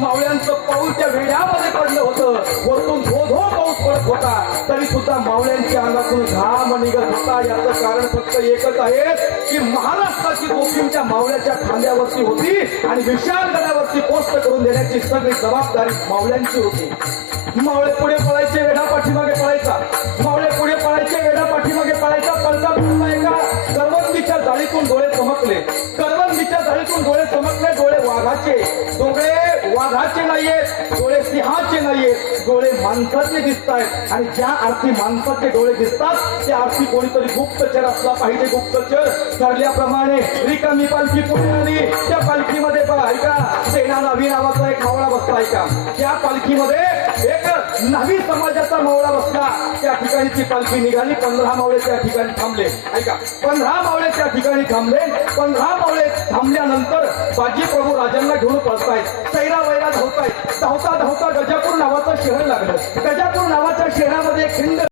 मावळ्यांचं पाऊल त्या वेड्यामध्ये पडलं होतं. वरतून धो धो पाऊस पडत होता, तरी सुद्धा मावळ्यांच्या अंगातून घाम निघत होता. याचं कारण फक्त एकच आहे की महाराष्ट्राची जोखीम त्या मावळ्याच्या खांद्यावरती होती आणि विशाळगडावरती पोस्ट करून देण्याची सगळी जबाबदारी मावळ्यांची होती. मावळे पुढे पळायचे, वेडा पाठीमागे पळायचा. मावळे पुढे पळायचे, वेडा पाठीमागे पळायचा. पळता पळता एका करवंदीच्या जाळीतून डोळे चमकले. करवंदीच्या जाळीतून डोळे चमकले. डोळे वाघाचे, डोळे वाघाचे नाहीयेत, डोळे सिंहाचे नाहीयेत, डोळे माणसाचे दिसतायत. आणि ज्या अर्थी माणसाचे डोळे दिसतात त्या अर्थी कोणीतरी गुप्तचर असला पाहिजे. गुप्तचर ठरल्याप्रमाणे रिकामी पालखी पुढे आली. त्या पालखीमध्ये ऐका, सेना नावी नावाचा एक मावळा बसला. ऐका, त्या पालखीमध्ये एक नावी समाजाचा मावळा बसला. त्या ठिकाणी ती पालखी निघाली. 15 मावळे त्या ठिकाणी थांबले. ऐका, 15 मावळे त्या ठिकाणी थांबले. 15 मावळे थांबल्यानंतर बाजी प्रभू राजांना घेऊन पळतायत. सैरा वैरा धावतायत. धावता धावता गजापूर नावाचं शहर लागलं. गजापूर नावाच्या शहरामध्ये एक खिंड